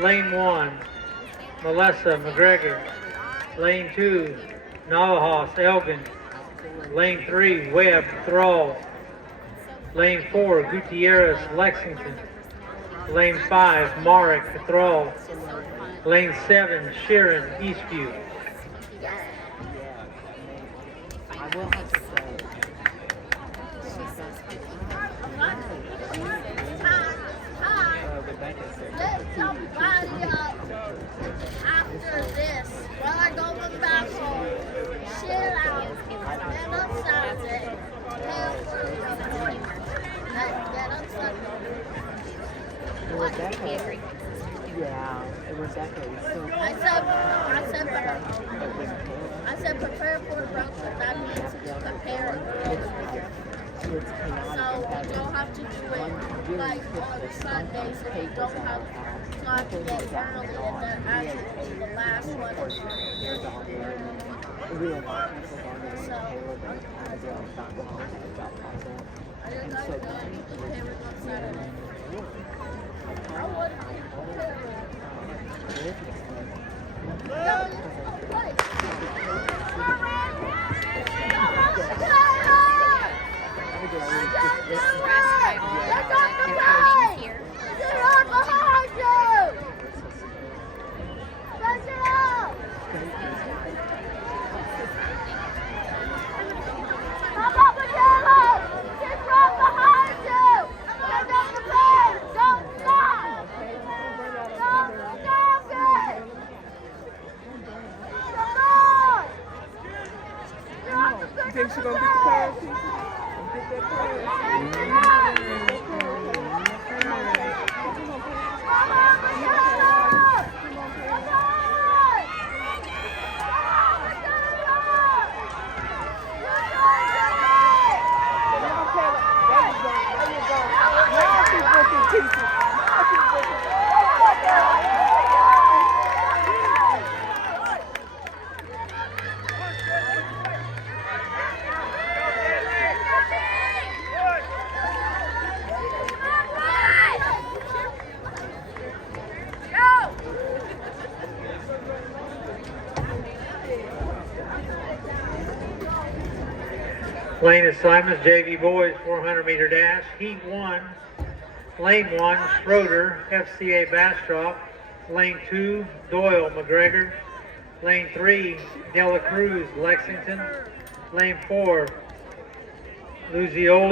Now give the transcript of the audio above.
Lane 1, Melissa McGregor. Lane 2, Navajas Elgin. Lane 3, Webb Thrall. Lane 4, Gutierrez Lexington. Lane 5, Marek Thrall. Lane 7, Shearin Eastview. Let somebody up after this. While I go to the bathroom, chill out, and upside it. Get upside it. Yeah, Rebecca is so I said prepare for the road, so that means prepare. So you don't have to do it like on Sundays, so you don't have to get early and then actually the last one. So I didn't know you prepare it on Saturday. I would prepare You think she's gonna get the car? Get that car? Lane assignments, JV boys 400-meter dash. Heat 1, Lane 1, Schroeder, FCA Bastrop. Lane 2, Doyle McGregor. Lane 3, Dela Cruz, Lexington. Lane 4, Luzioli.